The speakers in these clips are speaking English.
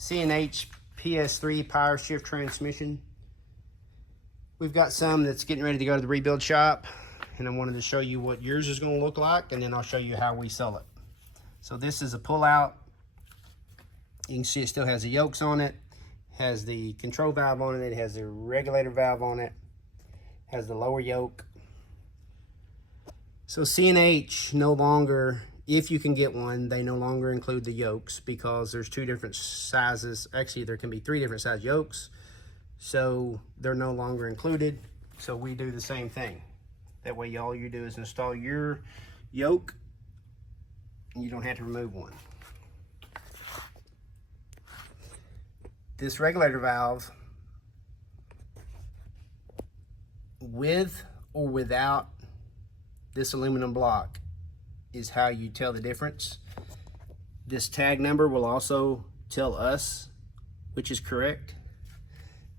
C&H PS3 PowerShift Transmission. We've got some that's getting ready to go to the rebuild shop, and I wanted to show you what yours is going to look like, and then I'll show you how we sell it. So this is a pull-out. You can see it still has the Yokes on it, has the control valve on it, it has the regulator valve on it, has the lower yoke. So C&H no longer, if you can get one, they no longer include the Yokes because there's two different sizes. Actually, there can be three different size Yokes. So they're no longer included. So we do the same thing. That way all you do is install your yoke and you don't have to remove one. This regulator valve, with or without this aluminum block, is how you tell the difference. This tag number will also tell us which is correct.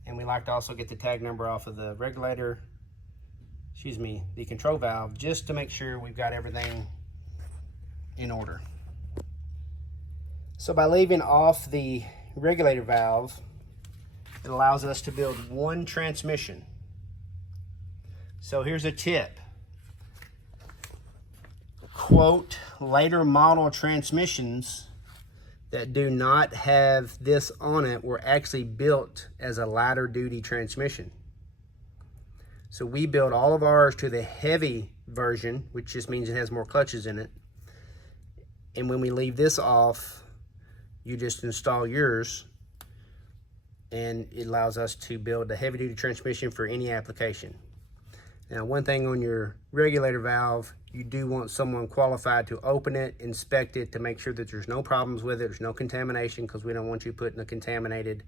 And we like to also get the tag number off of the regulator, the control valve, just to make sure we've got everything in order. So by leaving off the regulator valve, it allows us to build one transmission. So here's a tip. Quote, later model transmissions that do not have this on it were actually built as a lighter duty transmission. So we built all of ours to the heavy version, which just means it has more clutches in it. And when we leave this off, you just install yours, and it allows us to build a heavy duty transmission for any application. Now, one thing on your regulator valve, you do want someone qualified to open it, inspect it, to make sure that there's no problems with it, there's no contamination, because we don't want you putting a contaminated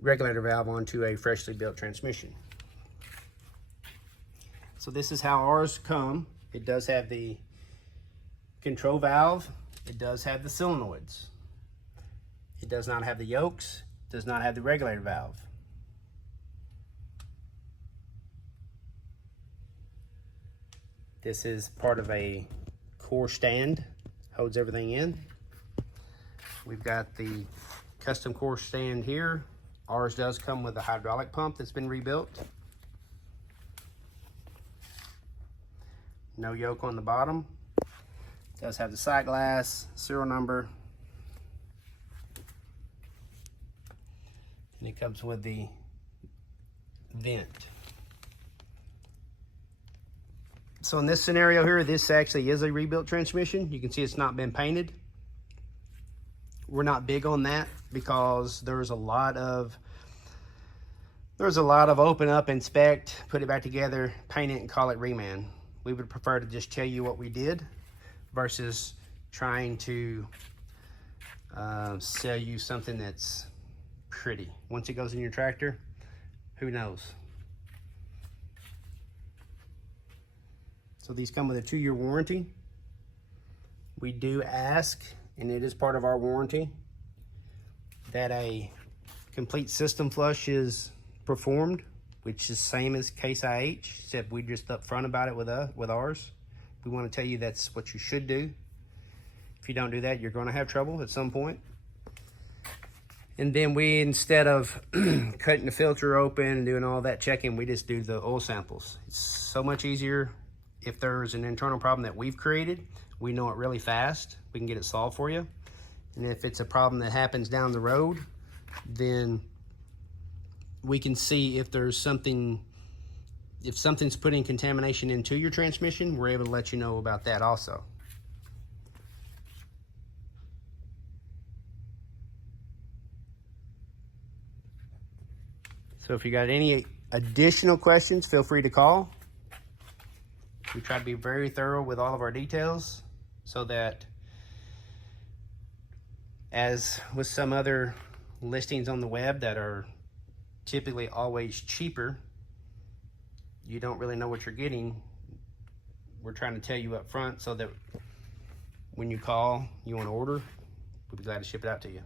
regulator valve onto a freshly built transmission. So this is how ours come. It does have the control valve. It does have the solenoids. It does not have the Yokes. It does not have the regulator valve. This is part of a core stand, holds everything in. We've got the custom core stand here. Ours does come with a hydraulic pump that's been rebuilt. No yoke on the bottom. It does have the sight glass, serial number. And it comes with the vent. So in this scenario here, this actually is a rebuilt transmission. You can see it's not been painted. We're not big on that because there's a lot of open up, inspect, put it back together, paint it, and call it Reman. We would prefer to just tell you what we did versus trying to sell you something that's pretty. Once it goes in your tractor, who knows? So these come with a 2-year warranty. We do ask, and it is part of our warranty, that a complete system flush is performed, which is same as case IH, except we just upfront about it with ours. We want to tell you that's what you should do. If you don't do that, you're going to have trouble at some point. And then we, instead of cutting the filter open and doing all that checking, we just do the oil samples. It's so much easier. If there's an internal problem that we've created, we know it really fast. We can get it solved for you. And if it's a problem that happens down the road, then we can see if there's something, if something's putting contamination into your transmission, we're able to let you know about that also. So if you got any additional questions, feel free to call. We try to be very thorough with all of our details so that, as with some other listings on the web that are typically always cheaper, you don't really know what you're getting. We're trying to tell you up front so that when you call, you want to order, we'll be glad to ship it out to you.